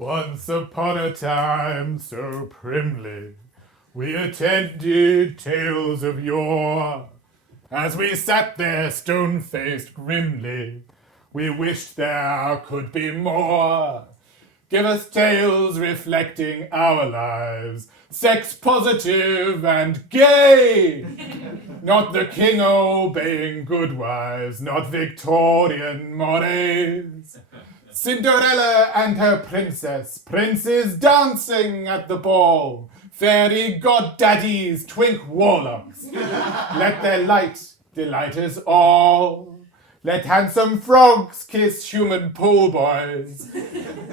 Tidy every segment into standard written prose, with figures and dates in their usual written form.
Once upon a time so primly, we attended tales of yore. As we sat there stone-faced grimly, we wished there could be more. Give us tales reflecting our lives, sex positive and gay. Not the king obeying good wives, not Victorian mores. Cinderella and her princes dancing at the ball, fairy goddaddies, twink warlocks. Let their light delight us all. Let handsome frogs kiss human pool boys.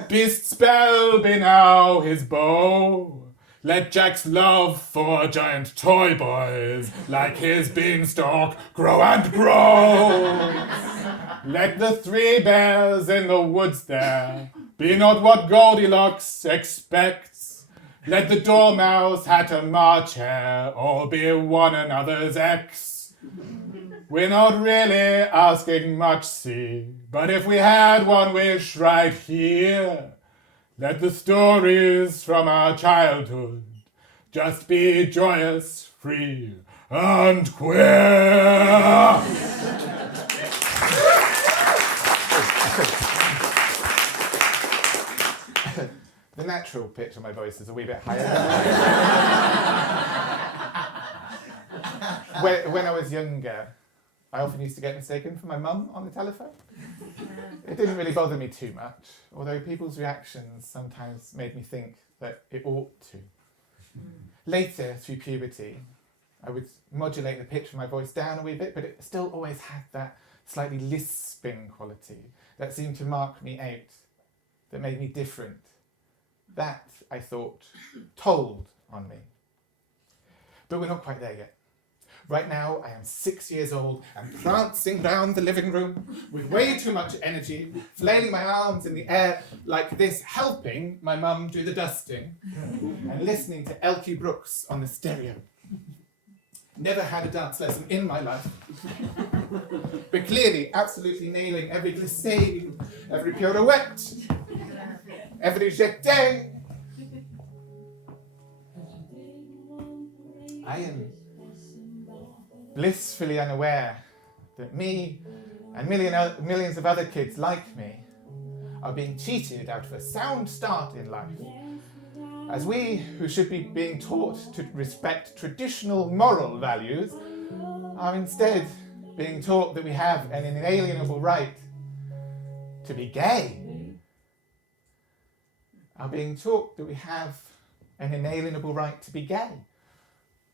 Beast spell be now his bow. Let Jack's love for giant toy boys, like his beanstalk, grow and grow. Let the three bears in the woods there be not what Goldilocks expects. Let the dormouse, hatter, March hare all be one another's ex. We're not really asking much, see, but if we had one wish right here, let the stories from our childhood just be joyous, free, and queer. The natural pitch of my voice is a wee bit higher. When I was younger, I often used to get mistaken for my mum on the telephone. It didn't really bother me too much, although people's reactions sometimes made me think that it ought to. Later, through puberty, I would modulate the pitch of my voice down a wee bit, but it still always had that slightly lisping quality that seemed to mark me out, that made me different. That, I thought, told on me. But we're not quite there yet. Right now, I am 6 years old and prancing round the living room with way too much energy, flailing my arms in the air like this, helping my mum do the dusting, and listening to Elkie Brooks on the stereo. Never had a dance lesson in my life, but clearly absolutely nailing every glissade, every pirouette, every jeté. I am blissfully unaware that me and millions of other kids like me are being cheated out of a sound start in life, as we, who should be being taught to respect traditional moral values, are instead being taught that we have an inalienable right to be gay. Are being taught that we have an inalienable right to be gay,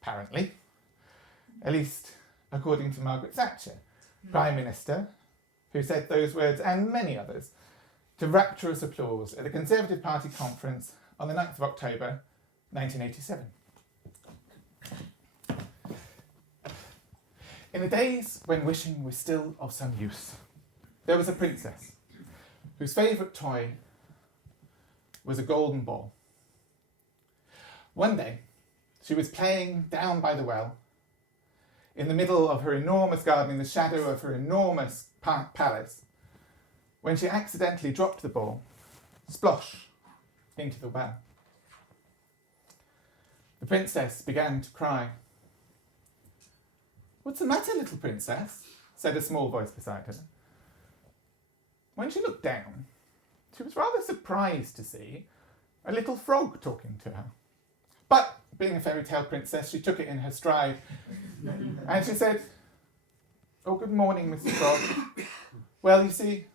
apparently. At least according to Margaret Thatcher, Prime Minister, who said those words and many others to rapturous applause at the Conservative Party conference on the 9th of October, 1987. In the days when wishing was still of some use, there was a princess whose favourite toy was a golden ball. One day, she was playing down by the well, in the middle of her enormous garden, in the shadow of her enormous palace, when she accidentally dropped the ball, splosh, into the well. The princess began to cry. "What's the matter, little princess?" said a small voice beside her. When she looked down, she was rather surprised to see a little frog talking to her. But, being a fairy tale princess, she took it in her stride, and she said, "Oh, good morning, Mr. Frog. Well, you see,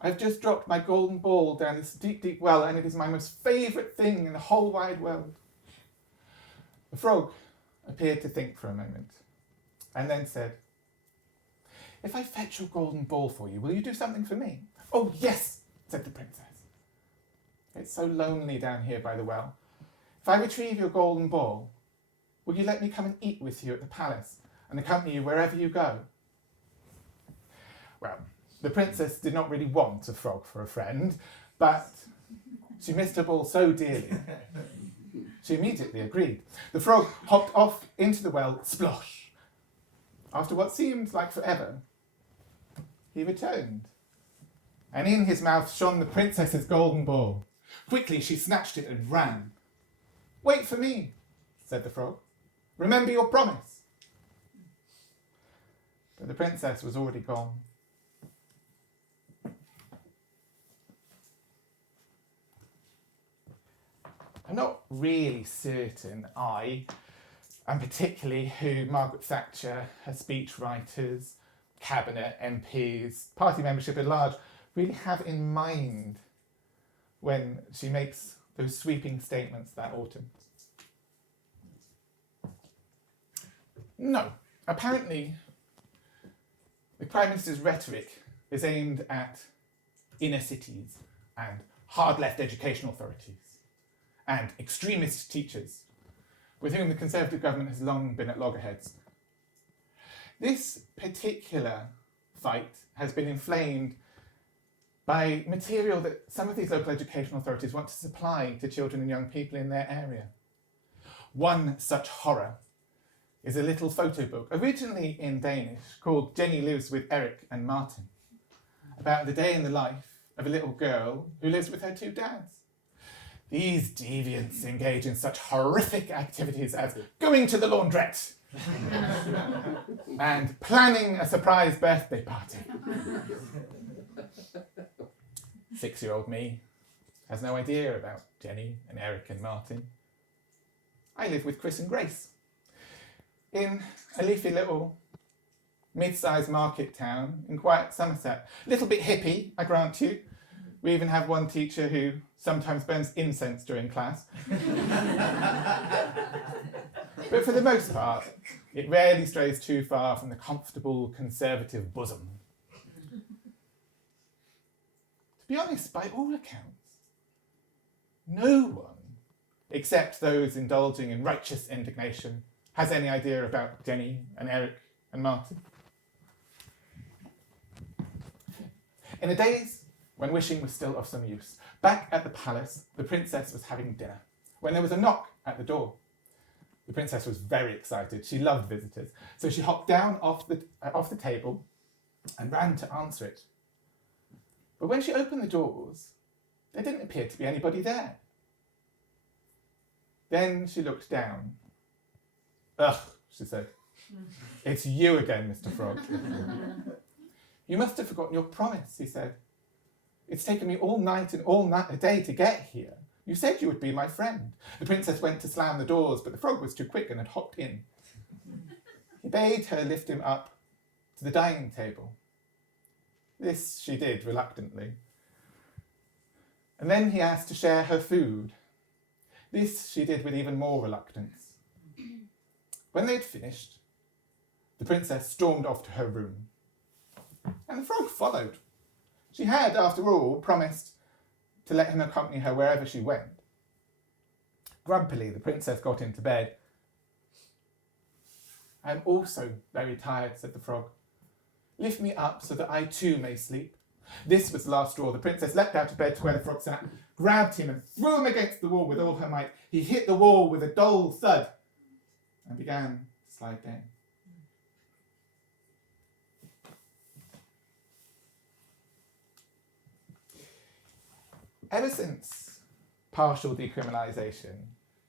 I've just dropped my golden ball down this deep, deep well, and it is my most favourite thing in the whole wide world." The frog appeared to think for a moment, and then said, "If I fetch your golden ball for you, will you do something for me?" "Oh, yes," said the princess. "It's so lonely down here by the well. If I retrieve your golden ball, will you let me come and eat with you at the palace and accompany you wherever you go?" Well, the princess did not really want a frog for a friend, but she missed her ball so dearly, she immediately agreed. The frog hopped off into the well, splosh. After what seemed like forever, he returned and in his mouth shone the princess's golden ball. Quickly she snatched it and ran. "Wait for me," said the frog. "Remember your promise." But the princess was already gone. I'm not really certain and particularly who Margaret Thatcher, her speechwriters, cabinet, MPs, party membership at large, really have in mind when she makes those sweeping statements that autumn. No, apparently the Prime Minister's rhetoric is aimed at inner cities and hard-left education authorities and extremist teachers, with whom the Conservative government has long been at loggerheads. This particular fight has been inflamed by material that some of these local education authorities want to supply to children and young people in their area. One such horror is a little photo book, originally in Danish, called Jenny Lives with Eric and Martin, about the day in the life of a little girl who lives with her two dads. These deviants engage in such horrific activities as going to the laundrette and planning a surprise birthday party. 6-year-old me has no idea about Jenny and Eric and Martin. I live with Chris and Grace in a leafy little mid-sized market town in quiet Somerset. A little bit hippie, I grant you. We even have one teacher who sometimes burns incense during class. But for the most part, it rarely strays too far from the comfortable conservative bosom. To be honest, by all accounts, no one, except those indulging in righteous indignation, has any idea about Jenny and Eric and Martin. In the days when wishing was still of some use, back at the palace, the princess was having dinner, when there was a knock at the door. The princess was very excited. She loved visitors, so she hopped down off the table and ran to answer it. But when she opened the doors, there didn't appear to be anybody there. Then she looked down. "Ugh," she said. "It's you again, Mr. Frog." "You must have forgotten your promise," he said. "It's taken me all night and a day to get here. You said you would be my friend." The princess went to slam the doors, but the frog was too quick and had hopped in. He bade her lift him up to the dining table. This she did reluctantly. And then he asked to share her food. This she did with even more reluctance. When they had finished, the princess stormed off to her room. And the frog followed. She had, after all, promised to let him accompany her wherever she went. Grumpily, the princess got into bed. "I am also very tired," said the frog. "Lift me up so that I too may sleep." This was the last straw. The princess leapt out of bed to where the frog sat, grabbed him and threw him against the wall with all her might. He hit the wall with a dull thud and began to slide down. Ever since partial decriminalisation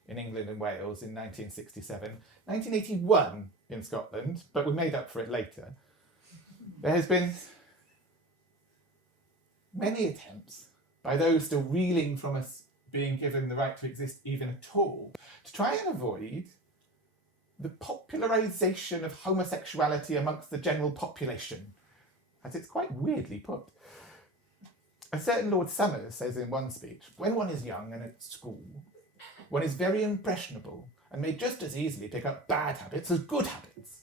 in England and Wales in 1967, 1981 in Scotland, but we made up for it later, there has been many attempts by those still reeling from us being given the right to exist even at all, to try and avoid the popularisation of homosexuality amongst the general population, as it's quite weirdly put. A certain Lord Somers says in one speech, "When one is young and at school, one is very impressionable and may just as easily pick up bad habits as good habits."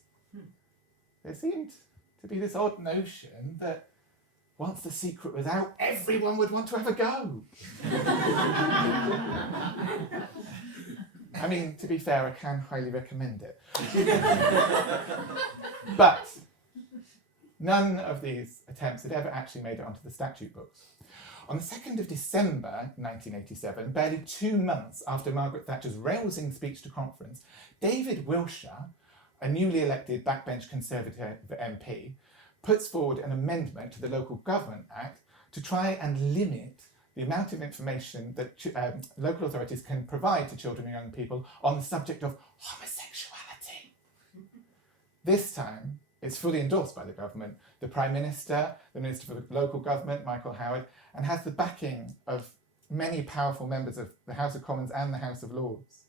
There seemed to be this odd notion that once the secret was out, everyone would want to have a go. I mean, to be fair, I can highly recommend it. But none of these attempts had ever actually made it onto the statute books. On the 2nd of December 1987, barely 2 months after Margaret Thatcher's rousing speech to conference, David Wilshire, a newly elected backbench Conservative MP, puts forward an amendment to the Local Government Act to try and limit the amount of information that local authorities can provide to children and young people on the subject of homosexuality. This time, it's fully endorsed by the government. The Prime Minister, the Minister for the Local Government, Michael Howard, and has the backing of many powerful members of the House of Commons and the House of Lords.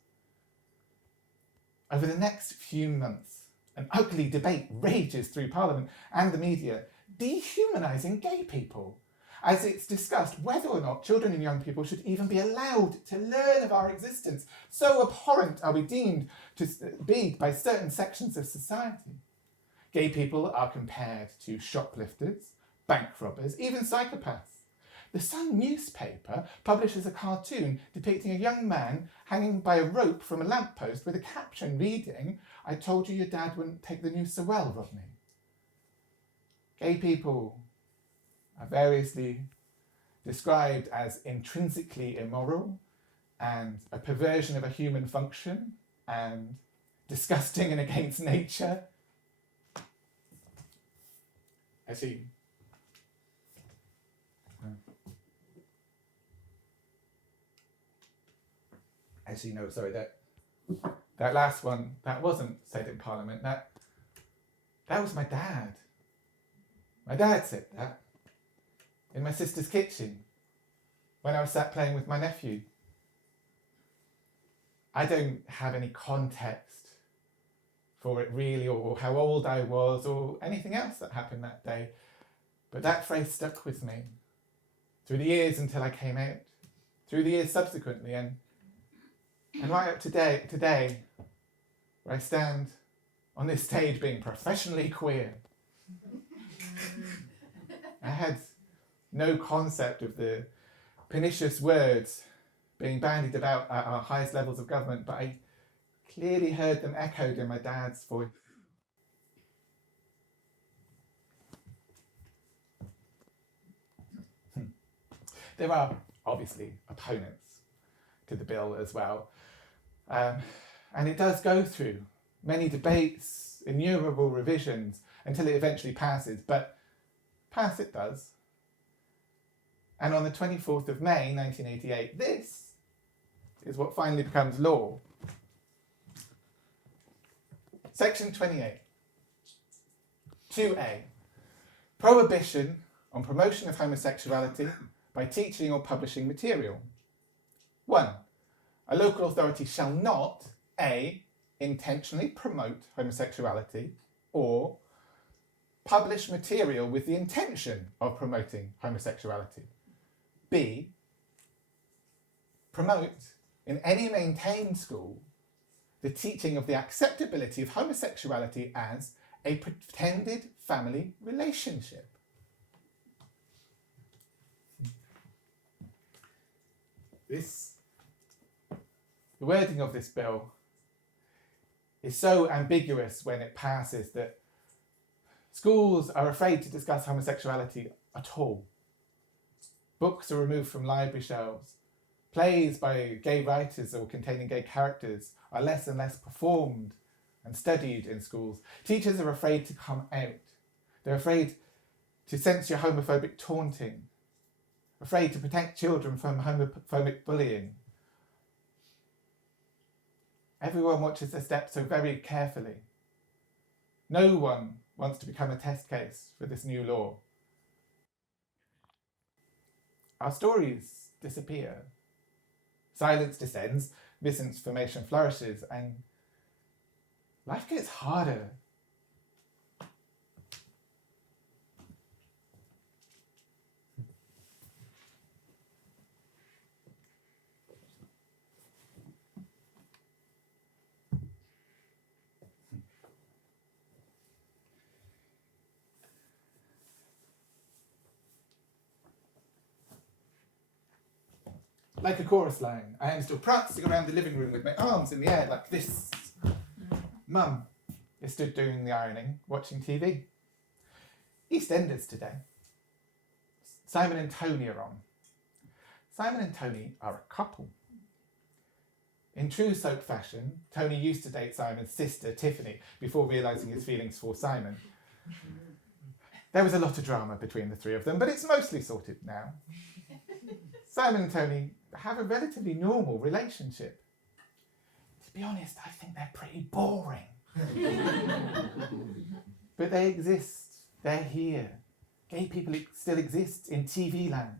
Over the next few months, an ugly debate rages through Parliament and the media, dehumanising gay people, as it's discussed whether or not children and young people should even be allowed to learn of our existence. So abhorrent are we deemed to be by certain sections of society. Gay people are compared to shoplifters, bank robbers, even psychopaths. The Sun newspaper publishes a cartoon depicting a young man hanging by a rope from a lamppost with a caption reading, "I told you your dad wouldn't take the news so well, Rodney." Gay people are variously described as intrinsically immoral and a perversion of a human function and disgusting and against nature. Actually, no, sorry, that last one, that wasn't said in Parliament. That was my dad. My dad said that in my sister's kitchen when I was sat playing with my nephew. I don't have any context for it really, or how old I was, or anything else that happened that day. But that phrase stuck with me through the years until I came out, through the years subsequently, and right up today, where I stand on this stage being professionally queer. I had no concept of the pernicious words being bandied about at our highest levels of government, but I clearly heard them echoed in my dad's voice. There are obviously opponents to the bill as well, and it does go through many debates, innumerable revisions until it eventually passes, but pass it does. And on the 24th of May 1988, this is what finally becomes law. Section 28. 2A. Prohibition on promotion of homosexuality by teaching or publishing material. 1. A local authority shall not A. intentionally promote homosexuality, or publish material with the intention of promoting homosexuality. B. Promote in any maintained school the teaching of the acceptability of homosexuality as a pretended family relationship. The wording of this bill is so ambiguous when it passes that schools are afraid to discuss homosexuality at all. Books are removed from library shelves. Plays by gay writers or containing gay characters are less and less performed and studied in schools. Teachers are afraid to come out. They're afraid to censure homophobic taunting, afraid to protect children from homophobic bullying. Everyone watches their steps so very carefully. No one wants to become a test case for this new law. Our stories disappear. Silence descends, misinformation flourishes, and life gets harder. Like a chorus line, I am still prancing around the living room with my arms in the air like this. Mum is stood doing the ironing, watching TV. EastEnders today. Simon and Tony are on. Simon and Tony are a couple. In true soap fashion, Tony used to date Simon's sister, Tiffany, before realising his feelings for Simon. There was a lot of drama between the three of them, but it's mostly sorted now. Simon and Tony have a relatively normal relationship. To be honest, I think they're pretty boring. But they exist. They're here. Gay people still exist in TV land.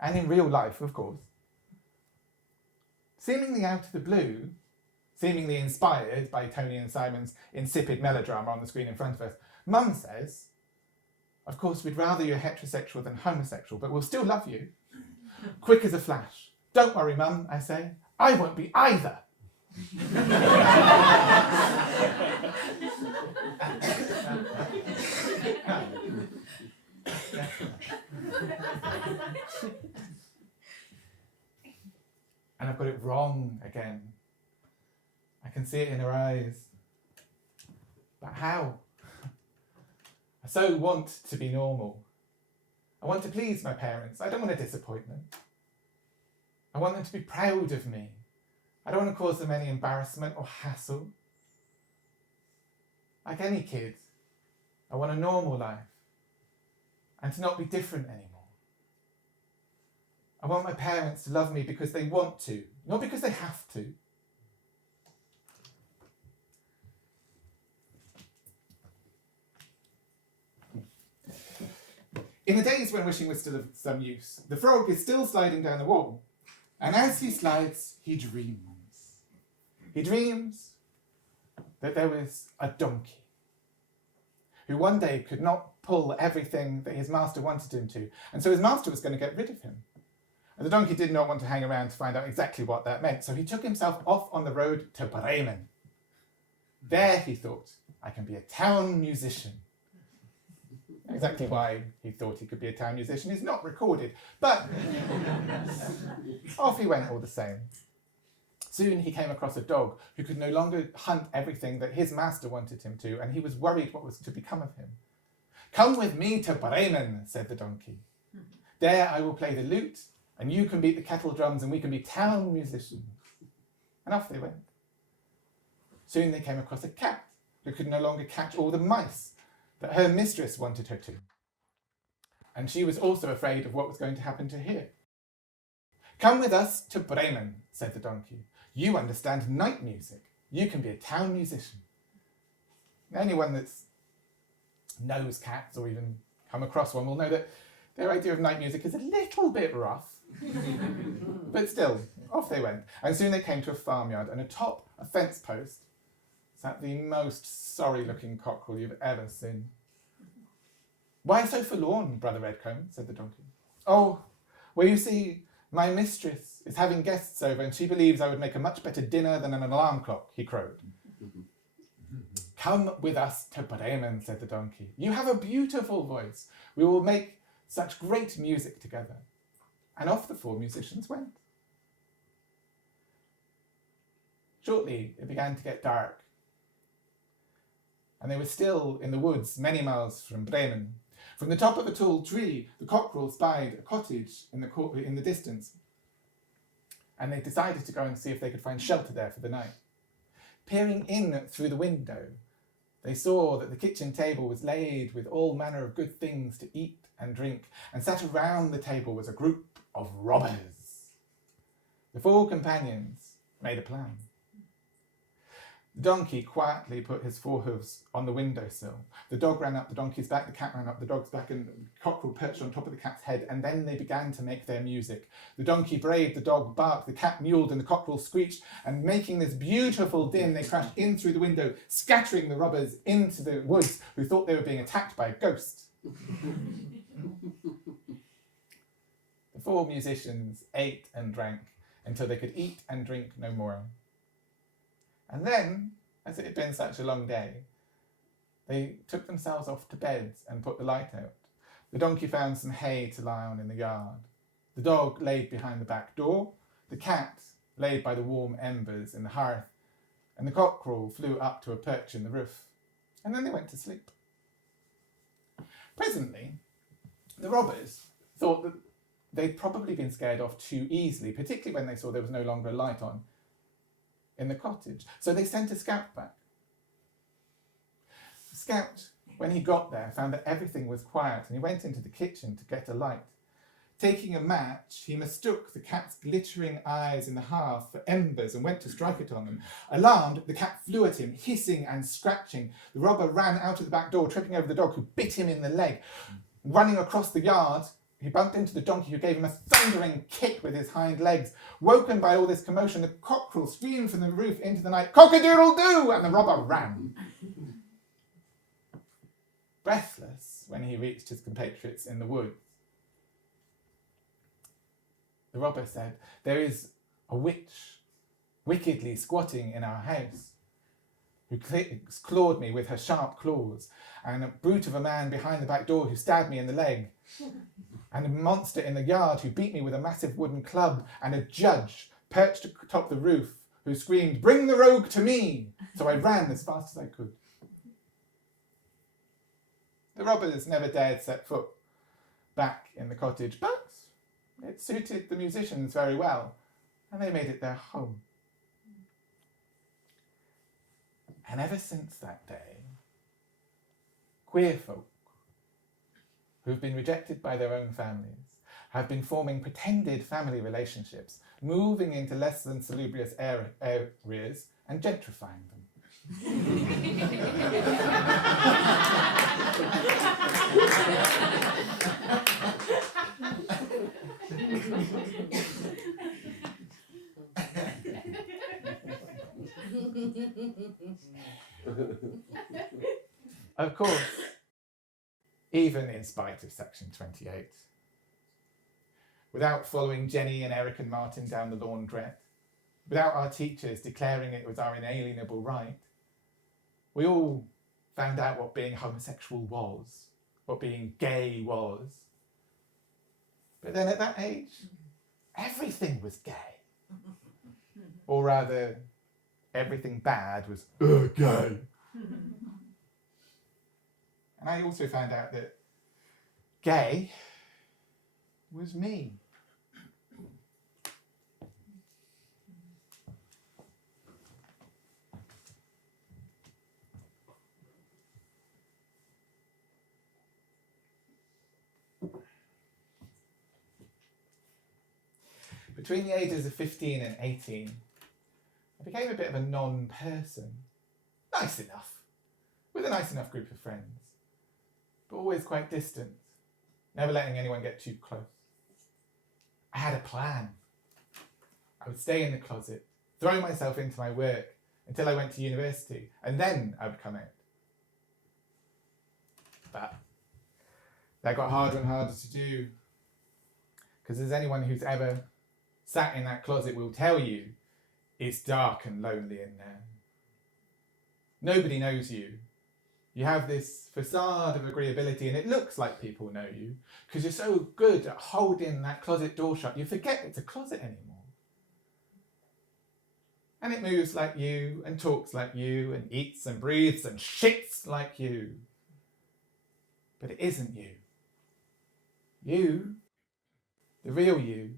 And in real life, of course. Seemingly out of the blue, seemingly inspired by Tony and Simon's insipid melodrama on the screen in front of us, Mum says, of course, we'd rather you're heterosexual than homosexual, but we'll still love you. Quick as a flash. Don't worry, Mum, I say. I won't be either. And I've got it wrong again. I can see it in her eyes. But how? I so want to be normal. I want to please my parents. I don't want to disappoint them. I want them to be proud of me. I don't want to cause them any embarrassment or hassle. Like any kid, I want a normal life and to not be different anymore. I want my parents to love me because they want to, not because they have to. In the days when wishing was still of some use, the frog is still sliding down the wall, and as he slides, he dreams. He dreams that there was a donkey who one day could not pull everything that his master wanted him to, and so his master was going to get rid of him. And the donkey did not want to hang around to find out exactly what that meant, so he took himself off on the road to Bremen. There, he thought, I can be a town musician. Exactly why he thought he could be a town musician is not recorded, but off he went all the same. Soon he came across a dog who could no longer hunt everything that his master wanted him to, and he was worried what was to become of him. Come with me to Bremen, said the donkey. There I will play the lute, and you can beat the kettle drums, and we can be town musicians. And off they went. Soon they came across a cat who could no longer catch all the mice that her mistress wanted her to. And she was also afraid of what was going to happen to her. Come with us to Bremen, said the donkey. You understand night music. You can be a town musician. Anyone that knows cats or even come across one will know that their idea of night music is a little bit rough. But still, off they went. And soon they came to a farmyard, and atop a fence post sat the most sorry-looking cockerel you've ever seen. Why so forlorn, Brother Redcomb, said the donkey. Oh, well, you see, my mistress is having guests over, and she believes I would make a much better dinner than an alarm clock, he crowed. Come with us to Bremen, said the donkey. You have a beautiful voice. We will make such great music together. And off the four musicians went. Shortly, it began to get dark, and they were still in the woods many miles from Bremen. From the top of a tall tree, the cockerel spied a cottage in the distance, and they decided to go and see if they could find shelter there for the night. Peering in through the window, they saw that the kitchen table was laid with all manner of good things to eat and drink, and sat around the table was a group of robbers. The four companions made a plan. The donkey quietly put his forehooves on the windowsill. The dog ran up the donkey's back, the cat ran up the dog's back, and the cockerel perched on top of the cat's head, and then they began to make their music. The donkey brayed, the dog barked, the cat mewled, and the cockerel screeched, and making this beautiful din, they crashed in through the window, scattering the robbers into the woods, who thought they were being attacked by a ghost. The four musicians ate and drank until they could eat and drink no more. And then, as it had been such a long day, they took themselves off to bed and put the light out. The donkey found some hay to lie on in the yard. The dog laid behind the back door. The cat laid by the warm embers in the hearth. And the cockerel flew up to a perch in the roof. And then they went to sleep. Presently, the robbers thought that they'd probably been scared off too easily, particularly when they saw there was no longer a light on in the cottage. So they sent a scout back. The scout When he got there, found that everything was quiet, and he went into the kitchen to get a light. Taking a match, he mistook the cat's glittering eyes in the hearth for embers and went to strike it on them. Alarmed, the cat flew at him, hissing and scratching. The robber ran out of the back door, tripping over the dog, who bit him in the leg. Running across the yard, he bumped into the donkey, who gave him a thundering kick with his hind legs. Woken by all this commotion, the cockerel screamed from the roof into the night, "Cock-a-doodle-doo!" and the robber ran. Breathless when he reached his compatriots in the woods, the robber said, "There is a witch wickedly squatting in our house, who clawed me with her sharp claws, and a brute of a man behind the back door who stabbed me in the leg, and a monster in the yard who beat me with a massive wooden club, and a judge perched atop the roof who screamed, 'Bring the rogue to me!' So I ran as fast as I could." The robbers never dared set foot back in the cottage, but it suited the musicians very well, and they made it their home. And ever since that day, queer folk who've been rejected by their own families have been forming pretended family relationships, moving into less than salubrious areas and gentrifying them. Of course, even in spite of Section 28, without following Jenny and Eric and Martin down the laundrette, without our teachers declaring it was our inalienable right, we all found out what being homosexual was, what being gay was. But then at that age, everything was gay. Or rather, everything bad was gay. And I also found out that gay was me. Between the ages of 15 and 18, I became a bit of a non-person. Nice enough, with a nice enough group of friends, but always quite distant, never letting anyone get too close. I had a plan. I would stay in the closet, throw myself into my work until I went to university, and then I would come out. But that got harder and harder to do, because as anyone who's ever sat in that closet will tell you, it's dark and lonely in there. Nobody knows you. You have this facade of agreeability, and it looks like people know you because you're so good at holding that closet door shut, you forget it's a closet anymore. And it moves like you, and talks like you, and eats and breathes and shits like you. But it isn't you. You, the real you,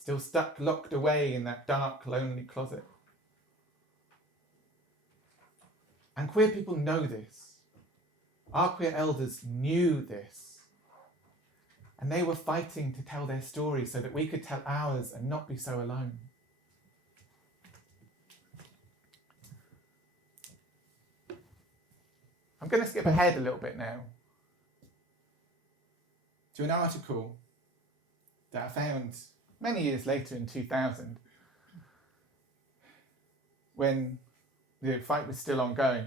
still stuck, locked away in that dark, lonely closet. And queer people know this. Our queer elders knew this. And they were fighting to tell their story so that we could tell ours and not be so alone. I'm going to skip ahead a little bit now to an article that I found many years later in 2000, when the fight was still ongoing.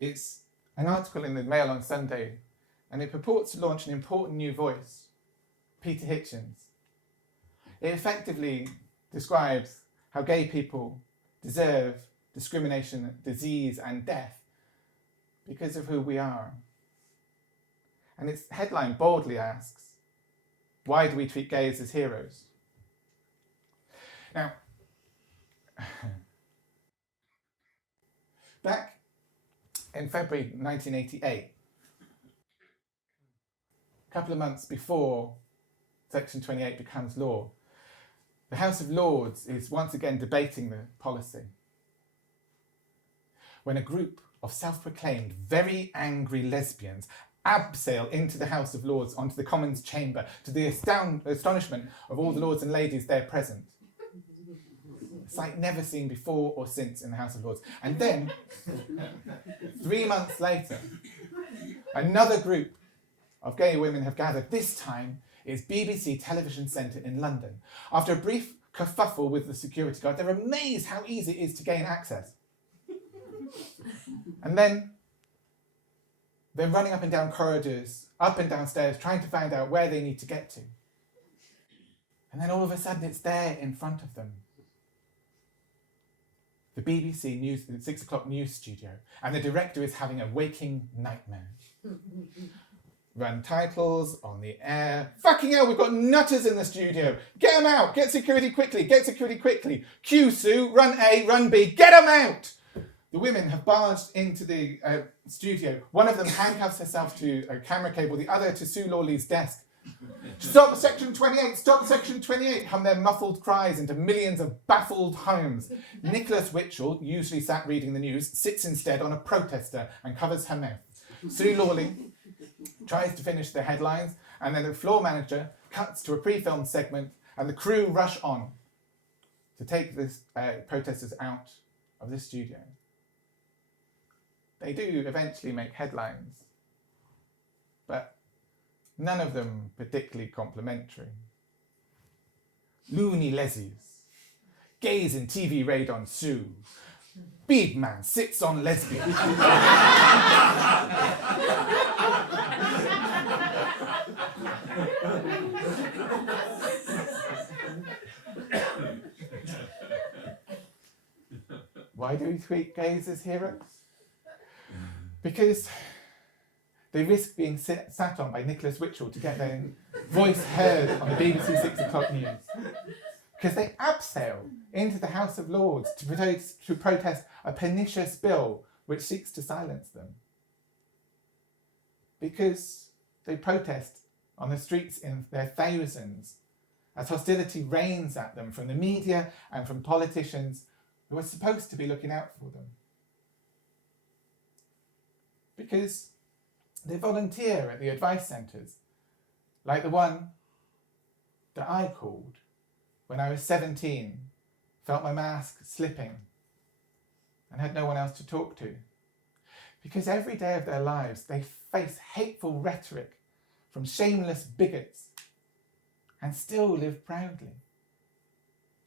It's an article in the Mail on Sunday, and it purports to launch an important new voice, Peter Hitchens. It effectively describes how gay people deserve discrimination, disease, and death because of who we are. And its headline boldly asks, why do we treat gays as heroes? Now, back in February 1988, a couple of months before Section 28 becomes law, the House of Lords is once again debating the policy. when a group of self-proclaimed very angry lesbians abseil into the House of Lords onto the Commons chamber to the astonishment of all the lords and ladies there present. A sight never seen before or since in the House of Lords. And then, 3 months later, another group of gay women have gathered. This time is BBC Television Centre in London. After a brief kerfuffle with the security guard, they're amazed how easy it is to gain access. And then they're running up and down corridors, up and down stairs, trying to find out where they need to get to. And then all of a sudden it's there in front of them. The BBC News, 6 o'clock news studio, and the director is having a waking nightmare. Run titles on the air. Fucking hell, we've got nutters in the studio. Get them out. Get security quickly. Get security quickly. Q, Sue. Run A, run B. Get them out. The women have barged into the studio. One of them handcuffs herself to a camera cable, the other to Sue Lawley's desk. Stop section 28, stop section 28, come their muffled cries into millions of baffled homes. Nicholas Witchell, usually sat reading the news, sits instead on a protester and covers her mouth. Sue Lawley tries to finish the headlines, and then the floor manager cuts to a pre-filmed segment, and the crew rush on to take the protesters out of the studio. They do eventually make headlines, but none of them particularly complimentary. Loony lessies. Gays in TV raid on Sue. Bead man sits on lesbian. Why do we treat gays as heroes? Because they risk being sat on by Nicholas Witchell to get their voice heard on the BBC 6 o'clock news. Because they abseil into the House of Lords to protest a pernicious bill which seeks to silence them. Because they protest on the streets in their thousands as hostility rains at them from the media and from politicians who are supposed to be looking out for them. Because they volunteer at the advice centres, like the one that I called when I was 17, felt my mask slipping and had no one else to talk to. Because every day of their lives they face hateful rhetoric from shameless bigots and still live proudly.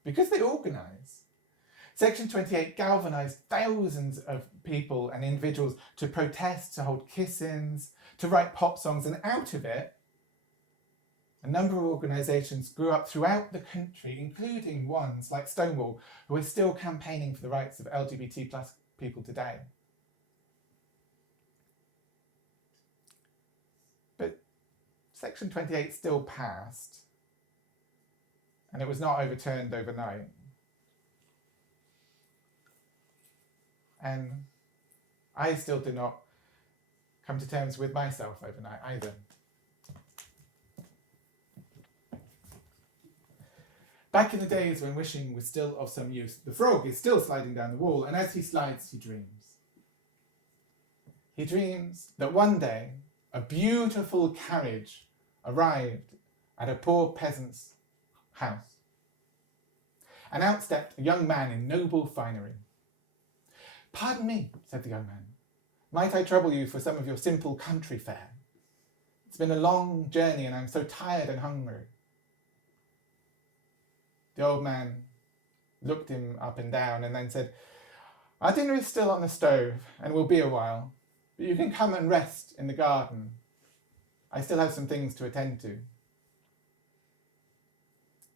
Because they organise. Section 28 galvanised thousands of people and individuals to protest, to hold kiss-ins, to write pop songs, and out of it, a number of organisations grew up throughout the country, including ones like Stonewall, who are still campaigning for the rights of LGBT plus people today. But Section 28 still passed, and it was not overturned overnight. And I still did not come to terms with myself overnight either. Back in the days when wishing was still of some use, the frog is still sliding down the wall, and as he slides, he dreams. He dreams that one day a beautiful carriage arrived at a poor peasant's house, and out stepped a young man in noble finery. "Pardon me," said the young man. "Might I trouble you for some of your simple country fare? It's been a long journey and I'm so tired and hungry." The old man looked him up and down and then said, "Our dinner is still on the stove and will be a while, but you can come and rest in the garden. I still have some things to attend to."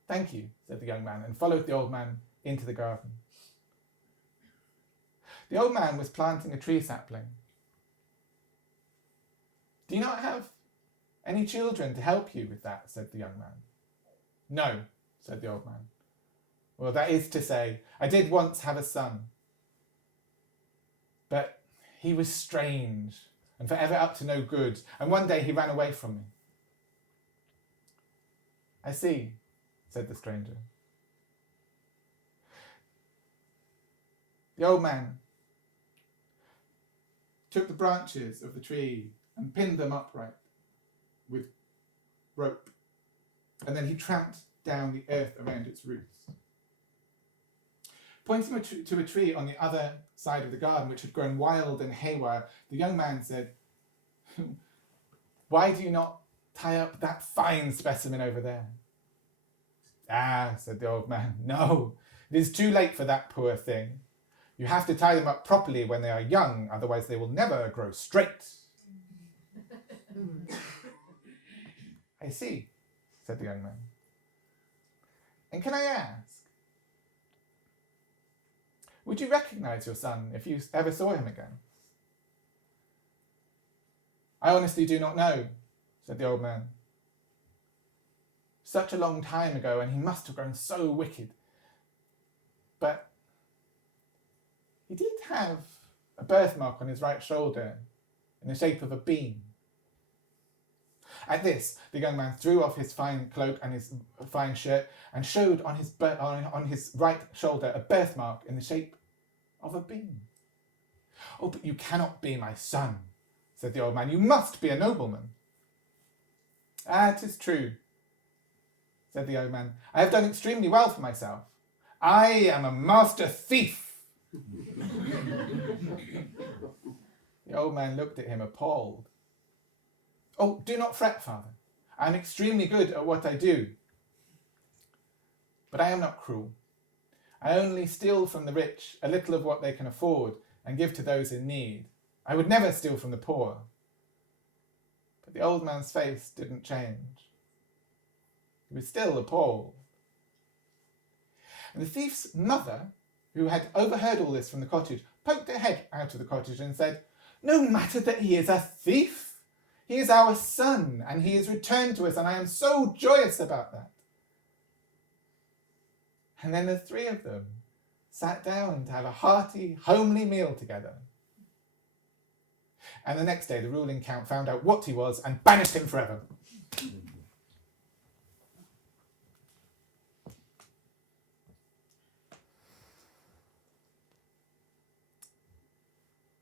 "Thank you," said the young man, and followed the old man into the garden. The old man was planting a tree sapling. "Do you not have any children to help you with that?" said the young man. "No," said the old man. "Well, that is to say, I did once have a son, but he was strange and forever up to no good, and one day he ran away from me." "I see," said the stranger. The old man took the branches of the tree and pinned them upright with rope, and then he tramped down the earth around its roots. Pointing to a tree on the other side of the garden, which had grown wild and haywire, the young man said, "Why do you not tie up that fine specimen over there?" "Ah," said the old man, "no, it is too late for that poor thing. You have to tie them up properly when they are young, otherwise they will never grow straight." "I see," said the young man. "And can I ask, would you recognize your son if you ever saw him again?" "I honestly do not know," said the old man. "Such a long time ago, and he must have grown so wicked. But he did have a birthmark on his right shoulder in the shape of a bean." At this, the young man threw off his fine cloak and his fine shirt and showed on his right shoulder a birthmark in the shape of a bean. "Oh, but you cannot be my son," said the old man. "You must be a nobleman." "Ah, it is true," said the young man. "I have done extremely well for myself. I am a master thief." The old man looked at him appalled. "Oh, do not fret, father. I am extremely good at what I do. But I am not cruel. I only steal from the rich a little of what they can afford and give to those in need. I would never steal from the poor." But the old man's face didn't change. He was still appalled. And the thief's mother, who had overheard all this from the cottage, poked her head out of the cottage and said, "No matter that he is a thief. He is our son, and he is returned to us, and I am so joyous about that." And then the three of them sat down to have a hearty, homely meal together. And the next day, the ruling count found out what he was and banished him forever.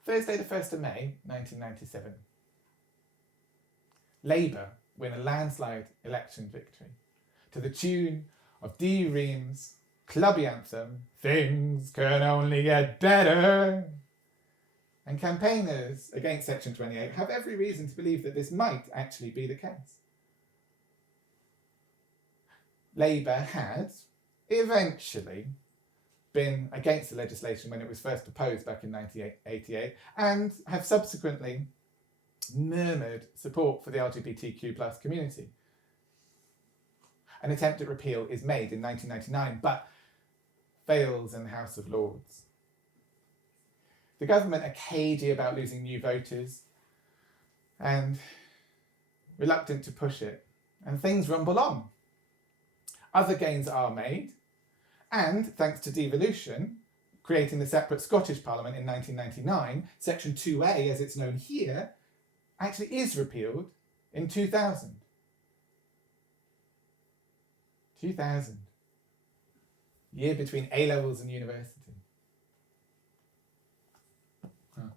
Thursday, the 1st of May, 1997. Labour win a landslide election victory to the tune of Dee Ream's clubby anthem, "Things Can Only Get Better." And campaigners against Section 28 have every reason to believe that this might actually be the case. Labour had eventually been against the legislation when it was first proposed back in 1988 and have subsequently murmured support for the LGBTQ+ community. An attempt at repeal is made in 1999, but fails in the House of Lords. The government are cagey about losing new voters and reluctant to push it, and things rumble on. Other gains are made, and thanks to devolution, creating the separate Scottish Parliament in 1999, Section 2A, as it's known here, actually is repealed in 2000. 2000. Year between A-levels and university. Huh.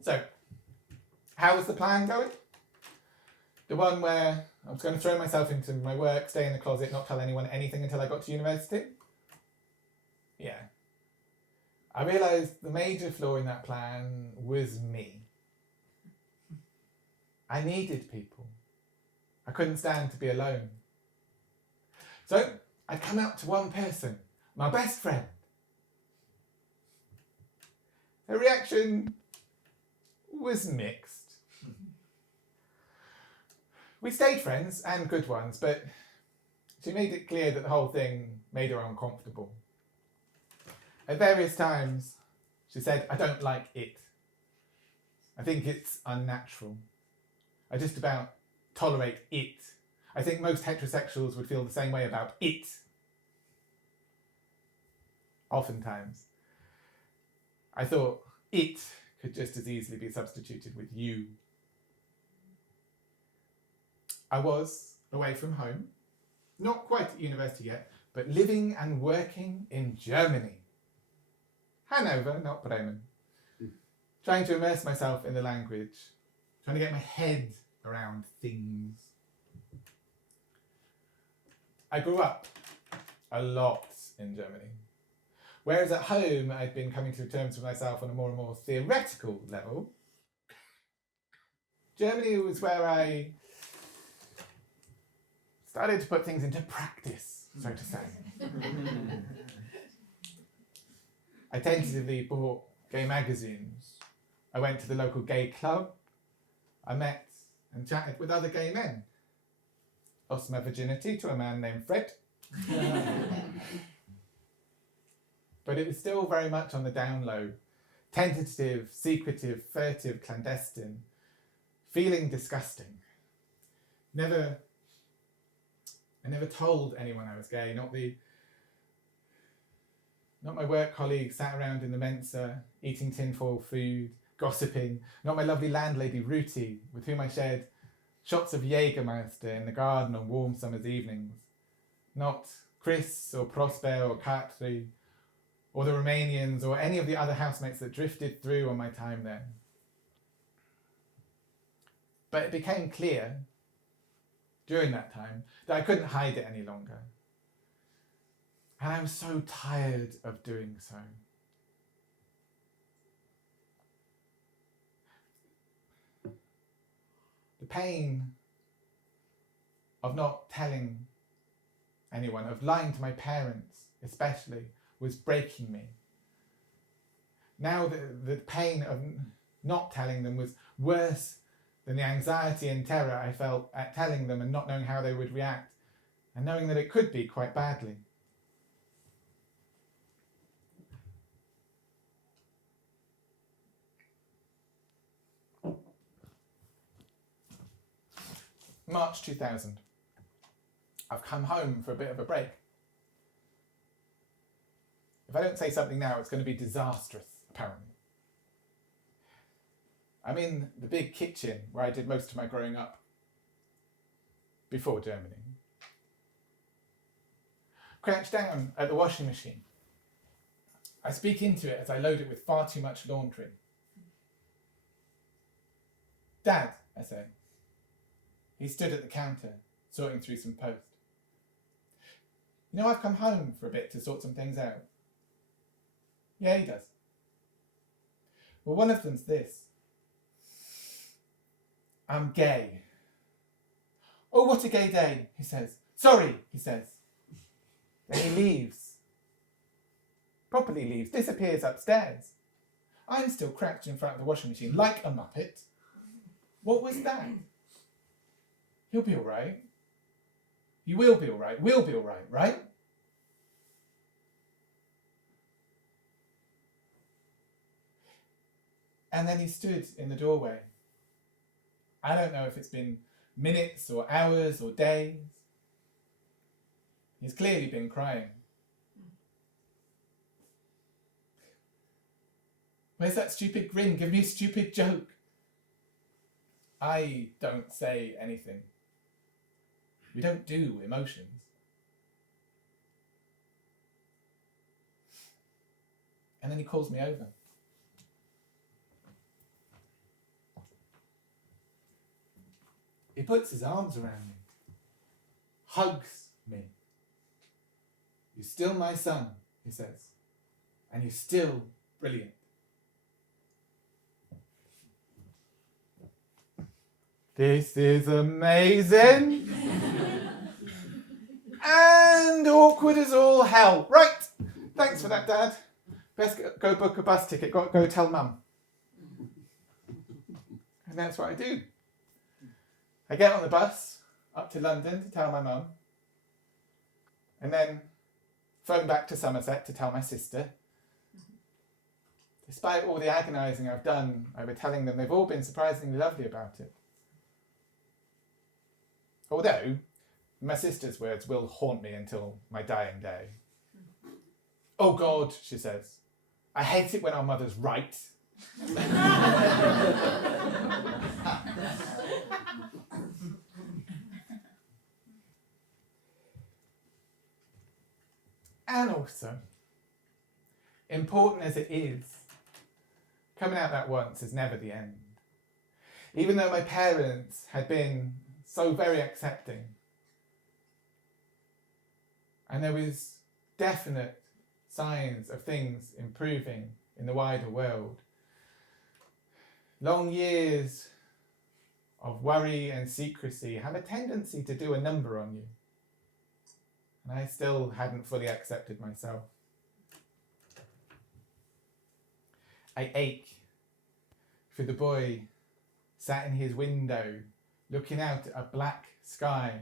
So, how was the plan going? The one where I was going to throw myself into my work, stay in the closet, not tell anyone anything until I got to university? Yeah. I realised the major flaw in that plan was me. I needed people. I couldn't stand to be alone. So I'd come out to one person, my best friend. Her reaction was mixed. We stayed friends, and good ones, but she made it clear that the whole thing made her uncomfortable. At various times, she said, "I don't like it. I think it's unnatural. I just about tolerate it. I think most heterosexuals would feel the same way about it." Oftentimes, I thought it could just as easily be substituted with you. I was away from home, not quite at university yet, but living and working in Germany. Hanover, not Bremen. Trying to immerse myself in the language, trying to get my head around things. I grew up a lot in Germany. Whereas at home, I'd been coming to terms with myself on a more and more theoretical level. Germany was where I started to put things into practice, so to say. I tentatively bought gay magazines. I went to the local gay club. I met and chatted with other gay men. Lost my virginity to a man named Fred. But it was still very much on the down low. Tentative, secretive, furtive, clandestine. Feeling disgusting. I never told anyone I was gay. Not my work colleagues sat around in the Mensa, eating tinfoil food, gossiping. Not my lovely landlady Ruti, with whom I shared shots of Jägermeister in the garden on warm summer's evenings. Not Chris or Prosper or Katri, or the Romanians, or any of the other housemates that drifted through on my time there. But it became clear during that time that I couldn't hide it any longer. And I was so tired of doing so. The pain of not telling anyone, of lying to my parents especially, was breaking me. Now the pain of not telling them was worse than the anxiety and terror I felt at telling them and not knowing how they would react, and knowing that it could be quite badly. March 2000. I've come home for a bit of a break. If I don't say something now, it's going to be disastrous, apparently. I'm in the big kitchen where I did most of my growing up before Germany. Crouched down at the washing machine. I speak into it as I load it with far too much laundry. Dad, I say. He stood at the counter, sorting through some post. You know, I've come home for a bit to sort some things out. Yeah, he does. Well, one of them's this. I'm gay. Oh, what a gay day, he says. Sorry, he says. Then he leaves. Properly leaves, disappears upstairs. I'm still crouched in front of the washing machine like a muppet. What was that? He'll be all right. You will be all right. We'll be all right, right? And then he stood in the doorway. I don't know if it's been minutes or hours or days. He's clearly been crying. Where's that stupid grin? Give me a stupid joke. I don't say anything. We don't do emotions. And then he calls me over. He puts his arms around me, hugs me. You're still my son, he says, and you're still brilliant. This is amazing. And awkward as all hell. Right, thanks for that, Dad. Best go book a bus ticket, go tell Mum. And that's what I do. I get on the bus up to London to tell my mum, and then phone back to Somerset to tell my sister. Despite all the agonising I've done over telling them, they've all been surprisingly lovely about it. Although, my sister's words will haunt me until my dying day. Oh God, she says, I hate it when our mother's right. And also, important as it is, coming out that once is never the end. Even though my parents had been so very accepting, and there was definite signs of things improving in the wider world, long years of worry and secrecy have a tendency to do a number on you. And I still hadn't fully accepted myself. I ache for the boy sat in his window looking out at a black sky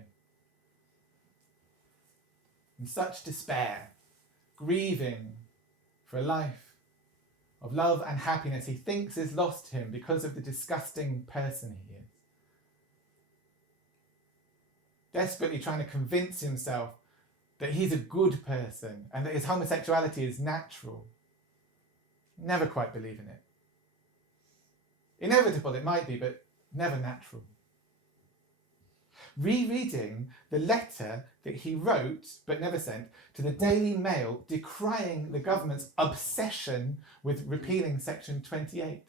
in such despair, grieving for a life of love and happiness he thinks is lost to him because of the disgusting person he is. Desperately trying to convince himself that he's a good person and that his homosexuality is natural. Never quite believing it. Inevitable it might be, but never natural. Rereading the letter that he wrote, but never sent, to the Daily Mail decrying the government's obsession with repealing Section 28.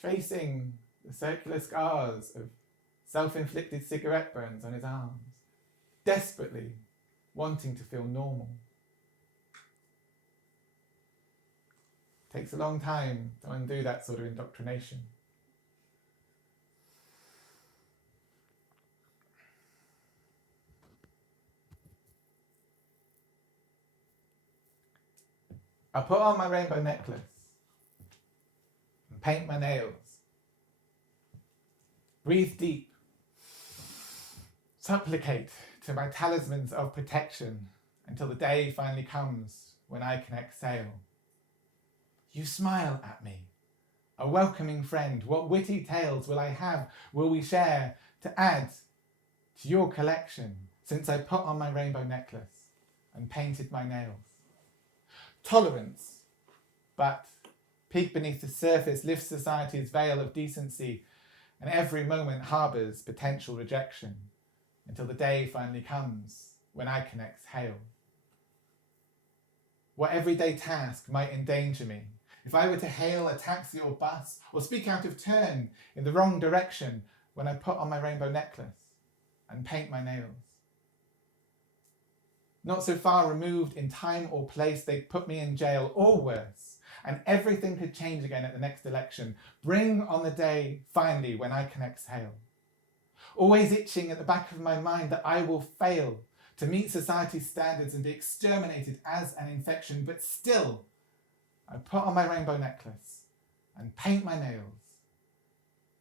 Tracing the circular scars of self-inflicted cigarette burns on his arms, desperately wanting to feel normal. Takes a long time to undo that sort of indoctrination. I put on my rainbow necklace and paint my nails. Breathe deep. Supplicate to my talismans of protection until the day finally comes when I can exhale. You smile at me, a welcoming friend. What witty tales will I have, will we share to add to your collection since I put on my rainbow necklace and painted my nails? Tolerance, but peek beneath the surface, lifts society's veil of decency and every moment harbours potential rejection until the day finally comes when I can exhale. What everyday task might endanger me? If I were to hail a taxi or bus or speak out of turn in the wrong direction when I put on my rainbow necklace and paint my nails. Not so far removed in time or place, they'd put me in jail or worse, and everything could change again at the next election. Bring on the day, finally, when I can exhale. Always itching at the back of my mind that I will fail to meet society's standards and be exterminated as an infection, but still, I put on my rainbow necklace and paint my nails.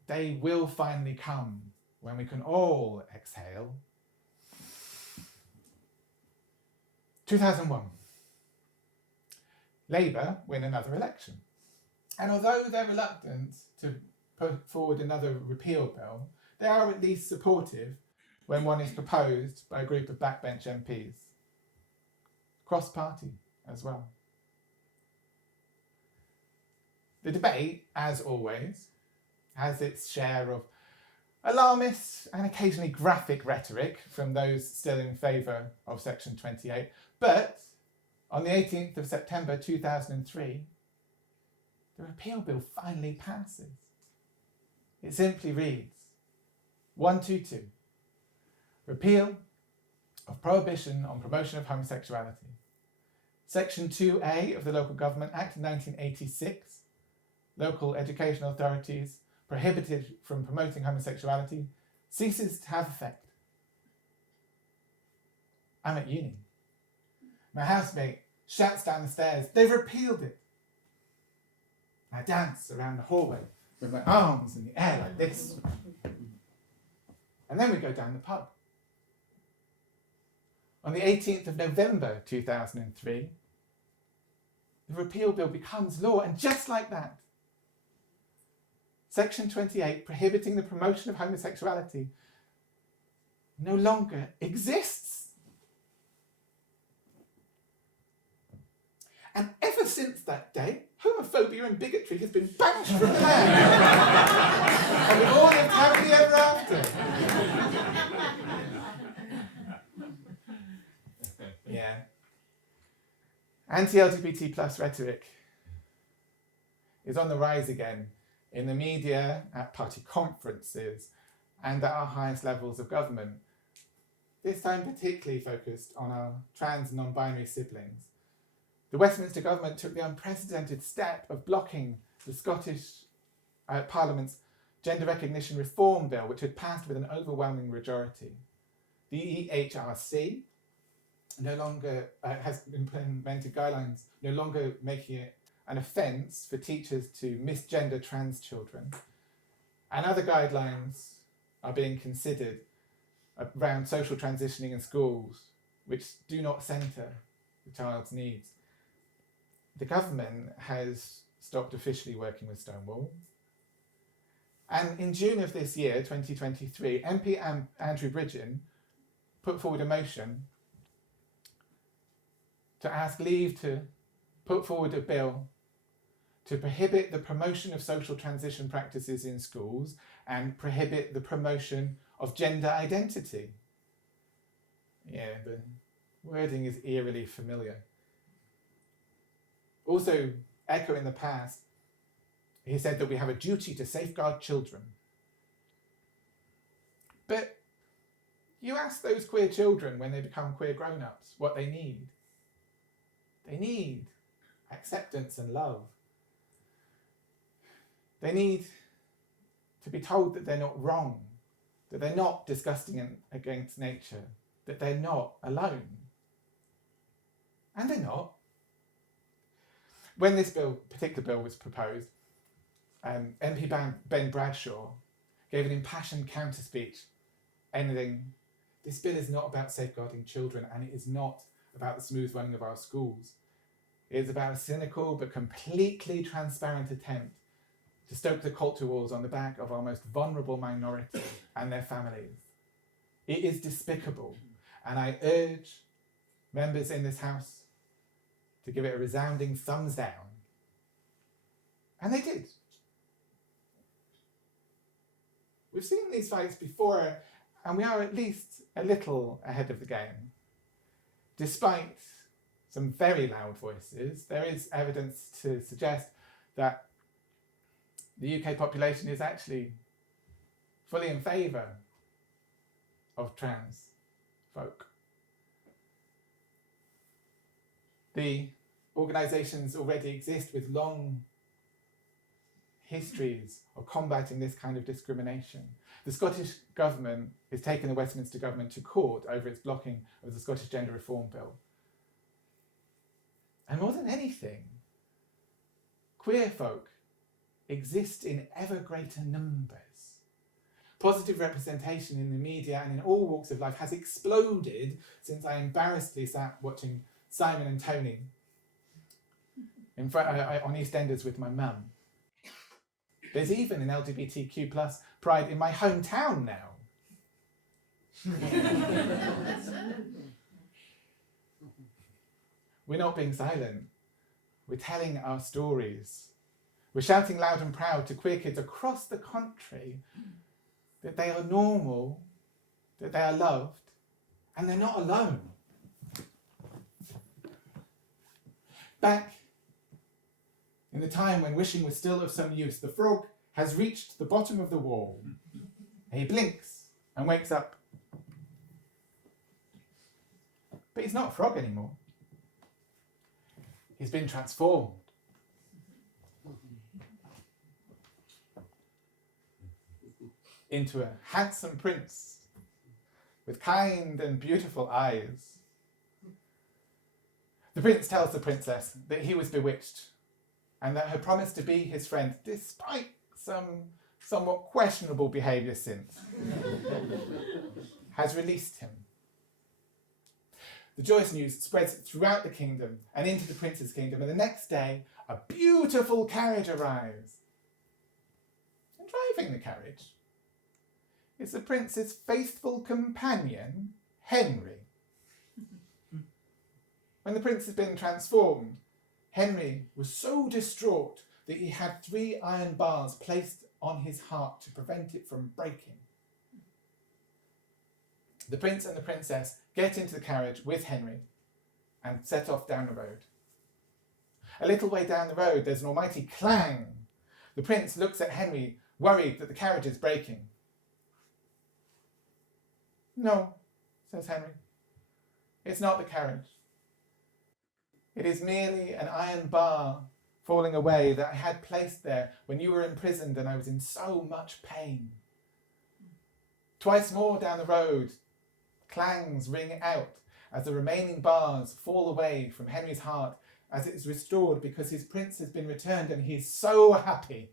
Day will finally come when we can all exhale. 2001. Labour win another election. And although they're reluctant to put forward another repeal bill, they are at least supportive when one is proposed by a group of backbench MPs. Cross-party as well. The debate, as always, has its share of alarmist and occasionally graphic rhetoric from those still in favour of Section 28. But on the 18th of September 2003, the repeal bill finally passes. It simply reads, 122, repeal of prohibition on promotion of homosexuality. Section 2A of the Local Government Act 1986, local educational authorities prohibited from promoting homosexuality, ceases to have effect. I'm at uni. My housemate shouts down the stairs, they've repealed it. I dance around the hallway with my arms in the air like this. And then we go down the pub. On the 18th of November 2003, the repeal bill becomes law, and just like that, Section 28, prohibiting the promotion of homosexuality, no longer exists. And ever since that day, homophobia and bigotry has been banished from the land. And we've all lived happily ever after. Anti-LGBT plus rhetoric is on the rise again in the media, at party conferences, and at our highest levels of government. This time particularly focused on our trans and non-binary siblings. The Westminster government took the unprecedented step of blocking the Scottish Parliament's Gender Recognition Reform Bill, which had passed with an overwhelming majority. The EHRC no longer has implemented guidelines, no longer making it an offence for teachers to misgender trans children. And other guidelines are being considered around social transitioning in schools, which do not centre the child's needs. The government has stopped officially working with Stonewall. And in June of this year, 2023, MP Andrew Bridgen put forward a motion to ask leave to put forward a bill to prohibit the promotion of social transition practices in schools and prohibit the promotion of gender identity. Yeah, the wording is eerily familiar. Also, echoing the past, he said that we have a duty to safeguard children. But you ask those queer children when they become queer grown-ups what they need. They need acceptance and love. They need to be told that they're not wrong, that they're not disgusting and against nature, that they're not alone. And they're not. When this particular bill was proposed, MP Ben Bradshaw gave an impassioned counter speech ending, "This bill is not about safeguarding children, and it is not about the smooth running of our schools. It is about a cynical but completely transparent attempt to stoke the culture wars on the back of our most vulnerable minority and their families. It is despicable, and I urge members in this House to give it a resounding thumbs down." And they did. We've seen these fights before, and we are at least a little ahead of the game. Despite some very loud voices, there is evidence to suggest that the UK population is actually fully in favour of trans folk. The organisations already exist with long histories of combating this kind of discrimination. The Scottish Government is taking the Westminster Government to court over its blocking of the Scottish Gender Reform Bill. And more than anything, queer folk exist in ever greater numbers. Positive representation in the media and in all walks of life has exploded since I embarrassedly sat watching Simon and Tony on EastEnders with my mum. There's even an LGBTQ plus pride in my hometown now. We're not being silent. We're telling our stories. We're shouting loud and proud to queer kids across the country that they are normal, that they are loved, and they're not alone. Back in the time when wishing was still of some use, the frog has reached the bottom of the wall. He blinks and wakes up. But he's not a frog anymore. He's been transformed. Into a handsome prince with kind and beautiful eyes. The prince tells the princess that he was bewitched and that her promise to be his friend, despite some somewhat questionable behaviour since, has released him. The joyous news spreads throughout the kingdom and into the prince's kingdom, and the next day a beautiful carriage arrives. And driving the carriage is the prince's faithful companion, Henry. When the prince had been transformed, Henry was so distraught that he had 3 iron bars placed on his heart to prevent it from breaking. The prince and the princess get into the carriage with Henry and set off down the road. A little way down the road, there's an almighty clang. The prince looks at Henry, worried that the carriage is breaking. No, says Henry. It's not the carriage. It is merely an iron bar falling away that I had placed there when you were imprisoned and I was in so much pain. Twice more down the road, clangs ring out as the remaining bars fall away from Henry's heart as it is restored because his prince has been returned and he is so happy.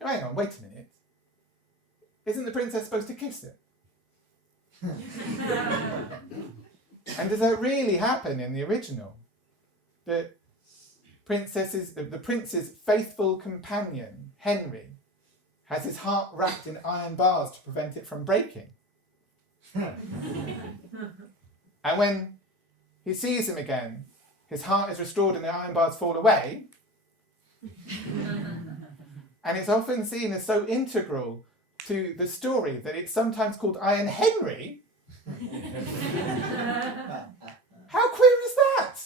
Oh, hang on, wait a minute. Isn't the princess supposed to kiss it? And does that really happen in the original? The prince's faithful companion, Henry, has his heart wrapped in iron bars to prevent it from breaking. And when he sees him again, his heart is restored and the iron bars fall away. And it's often seen as so integral to the story that it's sometimes called Iron Henry. How queer is that?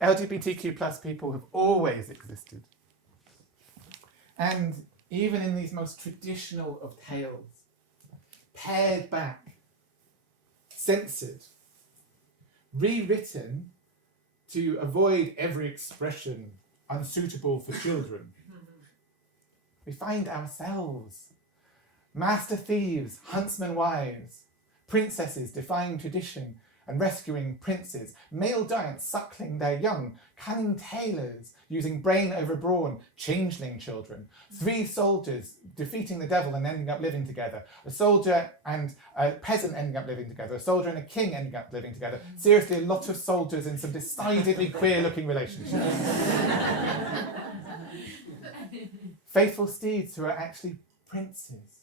LGBTQ plus people have always existed. And even in these most traditional of tales, pared back, censored, rewritten to avoid every expression unsuitable for children, we find ourselves master thieves, huntsmen wives, princesses defying tradition and rescuing princes, male giants suckling their young, cunning tailors using brain over brawn, changeling children, 3 soldiers defeating the devil and ending up living together, a soldier and a peasant ending up living together, a soldier and a king ending up living together. Seriously, a lot of soldiers in some decidedly queer-looking relationships. Faithful steeds who are actually princes.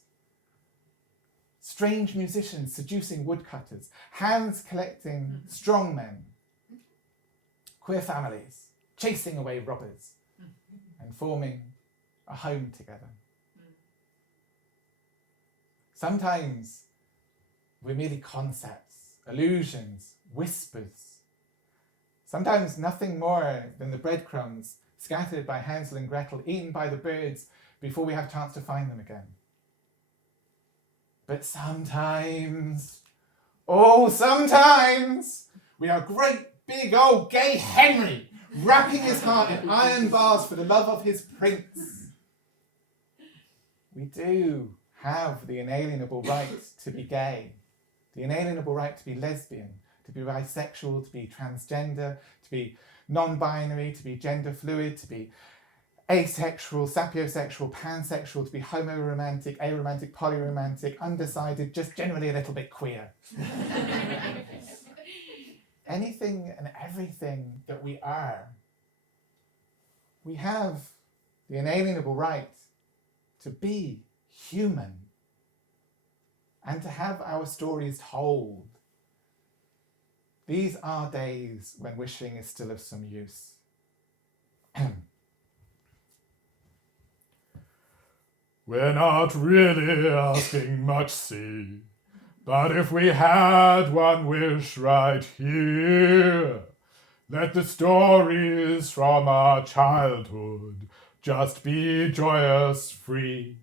Strange musicians seducing woodcutters, hands collecting strongmen, queer families chasing away robbers and forming a home together. Sometimes we're merely concepts, illusions, whispers. Sometimes nothing more than the breadcrumbs scattered by Hansel and Gretel, eaten by the birds before we have a chance to find them again. But sometimes, sometimes, we are great big old gay Henry, wrapping his heart in iron bars for the love of his prince. We do have the inalienable right to be gay, the inalienable right to be lesbian, to be bisexual, to be transgender, to be non-binary, to be gender fluid, to be asexual, sapiosexual, pansexual, to be homoromantic, aromantic, polyromantic, undecided, just generally a little bit queer. Anything and everything that we are, we have the inalienable right to be human and to have our stories told. These are days when wishing is still of some use. We're not really asking much, see, but if we had one wish right here, let the stories from our childhood just be joyous, free.